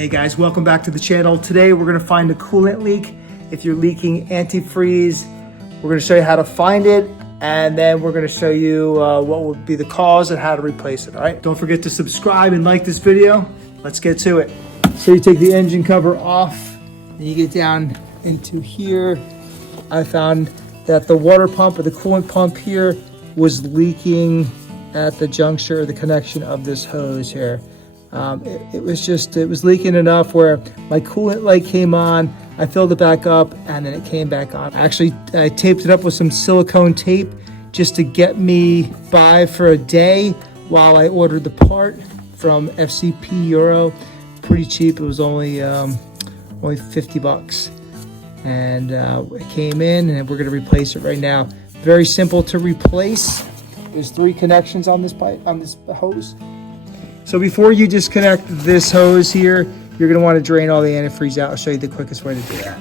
Hey guys, welcome back to the channel. Today we're gonna find a coolant leak. If you're leaking antifreeze, we're gonna show you how to find it, and then we're gonna show you what would be the cause and how to replace it, all right? Don't forget to subscribe and like this video. Let's get to it. So you take the engine cover off, and you get down into here. I found that the water pump or the coolant pump here was leaking at the juncture, the connection of this hose here. It was leaking enough where my coolant light came on, I filled it back up, and then it came back on. Actually, I taped it up with some silicone tape just to get me by for a day while I ordered the part from FCP Euro. Pretty cheap, it was only 50 bucks. And it came in, and we're gonna replace it right now. Very simple to replace. There's 3 connections on this pipe, on this hose. So before you disconnect this hose here, you're gonna wanna drain all the antifreeze out. I'll show you the quickest way to do that.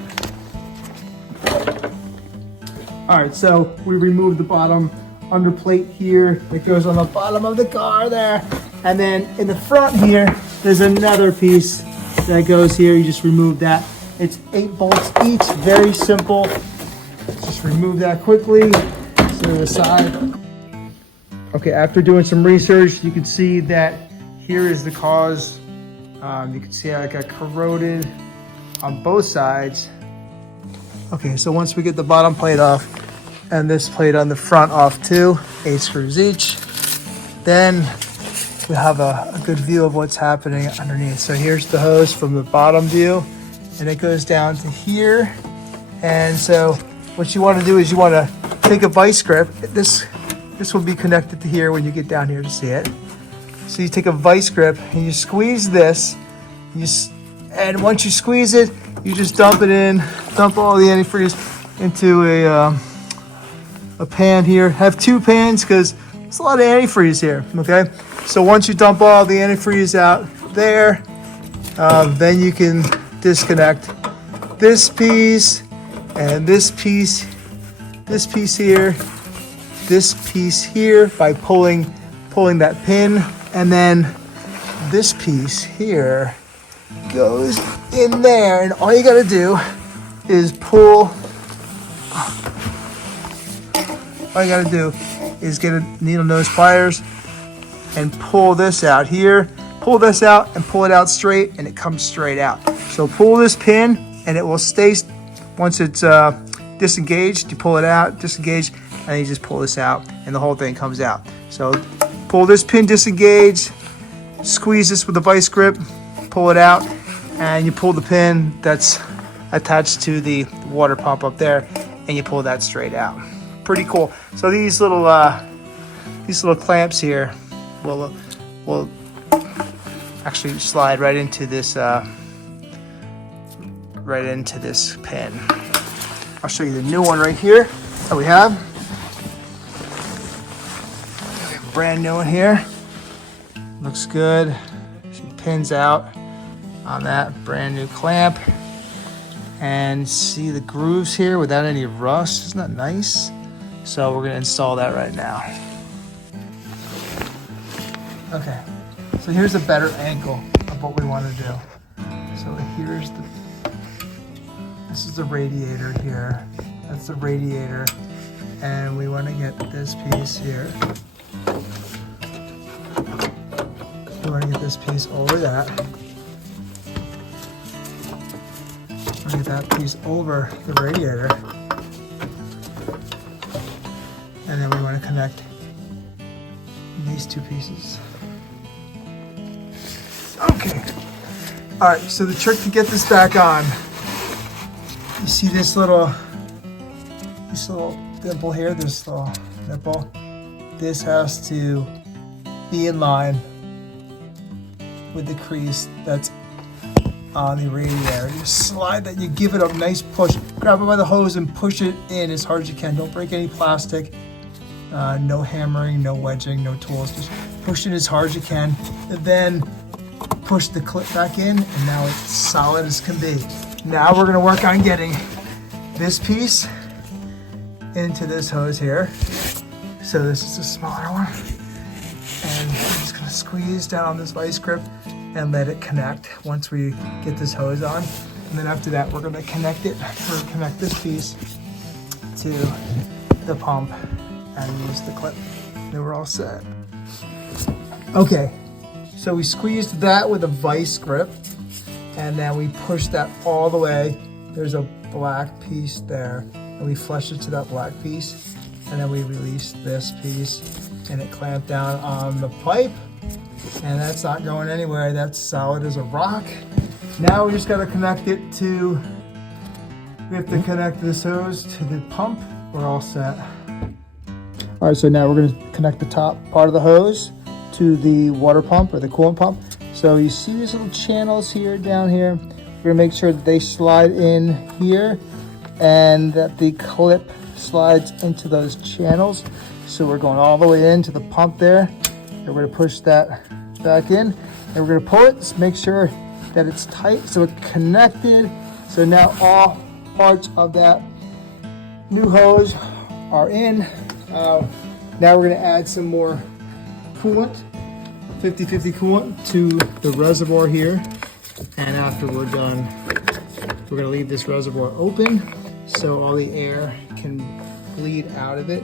All right, so we removed the bottom under plate here. It goes on the bottom of the car there. And then in the front here, there's another piece that goes here. You just remove that. It's 8 bolts each, very simple. Just remove that quickly, set it aside. Okay, after doing some research, you can see that here is the cause. You can see how it got corroded on both sides. Okay, so once we get the bottom plate off and this plate on the front off too, 8 screws each, then we have a good view of what's happening underneath. So here's the hose from the bottom view, and it goes down to here. And so what you want to do is you want to take a vice grip. This will be connected to here when you get down here to see it. So you take a vice grip and you squeeze this, and once you squeeze it, you just dump it in, dump all the antifreeze into a pan here. Have 2 pans because there's a lot of antifreeze here, okay? So once you dump all the antifreeze out there, then you can disconnect this piece and this piece here, this piece here by pulling that pin. And then this piece here goes in there, and all you gotta do is get a needle nose pliers and pull this out here, pull this out and pull it out straight, and it comes straight out. So pull this pin and it will stay. Once it's disengaged, you pull it out, disengage, and then you just pull this out and the whole thing comes out. So pull this pin, disengage, squeeze this with a vice grip, pull it out, and you pull the pin that's attached to the water pump up there, and you pull that straight out. Pretty cool. So these little clamps here will actually slide right into this pin. I'll show you the new one right here that we have. Brand new one here. Looks good. See pins out on that brand new clamp. And see the grooves here without any rust. Isn't that nice? So we're gonna install that right now. Okay, so here's a better angle of what we wanna do. So this is the radiator here. That's the radiator. And we wanna get this piece here. We want to get this piece over that. We want to get that piece over the radiator. And then we want to connect these 2 pieces. Okay. All right, so the trick to get this back on, you see this little dimple here, this little nipple. This has to be in line with the crease that's on the radiator. You slide that, you give it a nice push. Grab it by the hose and push it in as hard as you can. Don't break any plastic. No hammering, no wedging, no tools. Just push it as hard as you can. And then push the clip back in, and now it's solid as can be. Now we're gonna work on getting this piece into this hose here. So this is a smaller one. And I'm just gonna squeeze down on this vice grip and let it connect once we get this hose on. And then after that, we're gonna connect this piece to the pump and use the clip. Then we're all set. Okay, so we squeezed that with a vice grip, and then we pushed that all the way. There's a black piece there, and we flush it to that black piece, and then we release this piece, and it clamped down on the pipe, and that's not going anywhere. That's solid as a rock. Now we just gotta connect it to, we have to connect this hose to the pump. We're all set. All right, so now we're gonna connect the top part of the hose to the water pump or the coolant pump. So you see these little channels here, down here. We're gonna make sure that they slide in here and that the clip slides into those channels. So we're going all the way into the pump there. And we're gonna push that back in, and we're gonna pull it, just make sure that it's tight so it's connected. So now all parts of that new hose are in. Now we're gonna add some more coolant, 50/50 coolant to the reservoir here. And after we're done, we're gonna leave this reservoir open so all the air can bleed out of it.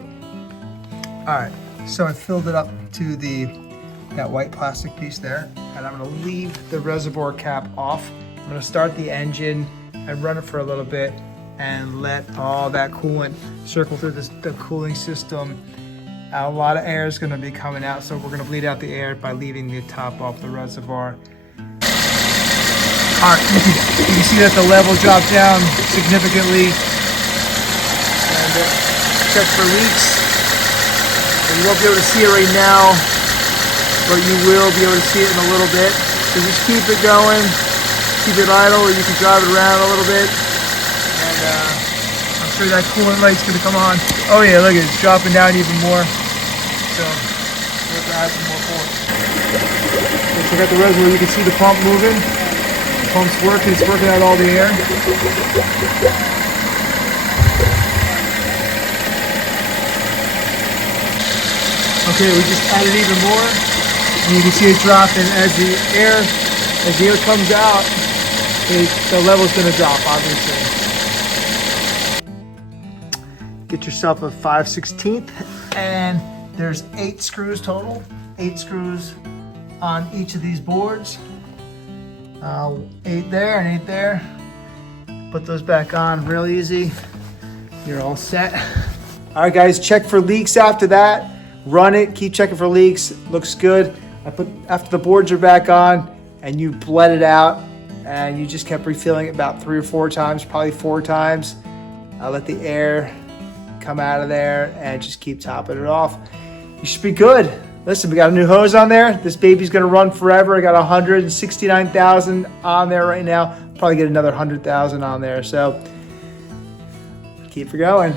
All right, so I filled it up to that white plastic piece there, and I'm gonna leave the reservoir cap off. I'm gonna start the engine and run it for a little bit and let all that coolant circle through the cooling system. A lot of air is gonna be coming out, so we're gonna bleed out the air by leaving the top off the reservoir. All right, you can see that the level dropped down significantly. And check for leaks. And you won't be able to see it right now, but you will be able to see it in a little bit. So just keep it going, keep it idle, or you can drive it around a little bit. And I'm sure that coolant light's gonna come on. Oh yeah, look, it's dropping down even more. So we'll have to add some more force. Check out the reservoir, you can see the pump moving. The pump's working, it's working out all the air. Okay, we just added even more. And you can see it dropping as the air comes out, the level's gonna drop, obviously. Get yourself a 5/16, and there's 8 screws total. 8 screws on each of these boards. 8 there and 8 there. Put those back on real easy. You're all set. All right, guys, check for leaks after that. Run it, keep checking for leaks. Looks good. After the boards are back on and you bled it out and you just kept refilling it about 3 or 4 times, probably 4 times. Let the air come out of there and just keep topping it off. You should be good. Listen, we got a new hose on there. This baby's gonna run forever. I got 169,000 on there right now. Probably get another 100,000 on there. So keep it going.